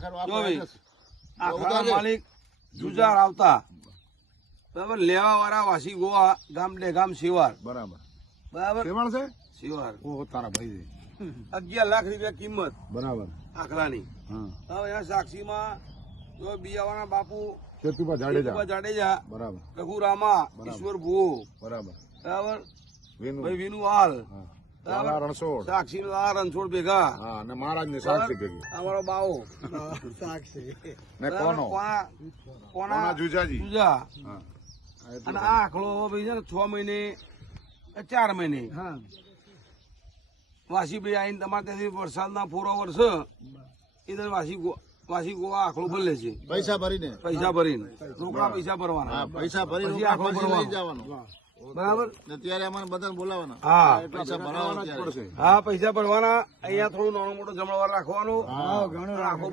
ચોવીસ. address. માલિક જુજાર આવતા. બરાબર લેવા વાળા વાસી ગોવા ગામ ડે ગામ શિવાર. બરાબર. બરાબર? કેવળ છે? શિવાર. ઓહો તારા ભાઈ અગિયાર લાખ રૂપિયા કિંમત. બરાબર. આખલાની હવે સાક્ષીમાં જો બિયાવાના બાપુ જાડેજા. જાડેજા. બરાબર. રઘુરામા ઈશ્વર ભુવો બરાબર. બરાબર? વિનુ. ભાઈ વિનુ હાલ હા. લાલા રણછોડ. સાક્ષી લાલા રણછોડ ભેગા. હા અને મહારાજની સાક્ષી ભેગી. અમારો બાવો. ને કોનો? કોના જુજાજી? જુજા? અને આ આખલો ભાઈ છે ને છ મહિને ચાર મહિને. વાસી ભાઈ આવીને તમારે ત્યાંથી વરસાદના પૂરો વર્ષ એ દર વાસી વાસી ગોવા આખલો ભલે છે. પૈસા ભરીને? પૈસા ભરીને. રોકડા પૈસા ભરવાના. પૈસા ભરી આખલો ભરવાનો. બરાબર? ત્યારે અમારે બધાને બોલાવવાના. હા. પૈસા ભરવાના હા પૈસા ભરવાના. અહીંયા થોડું નાનો મોટો જમણવાર રાખવાનું. આખો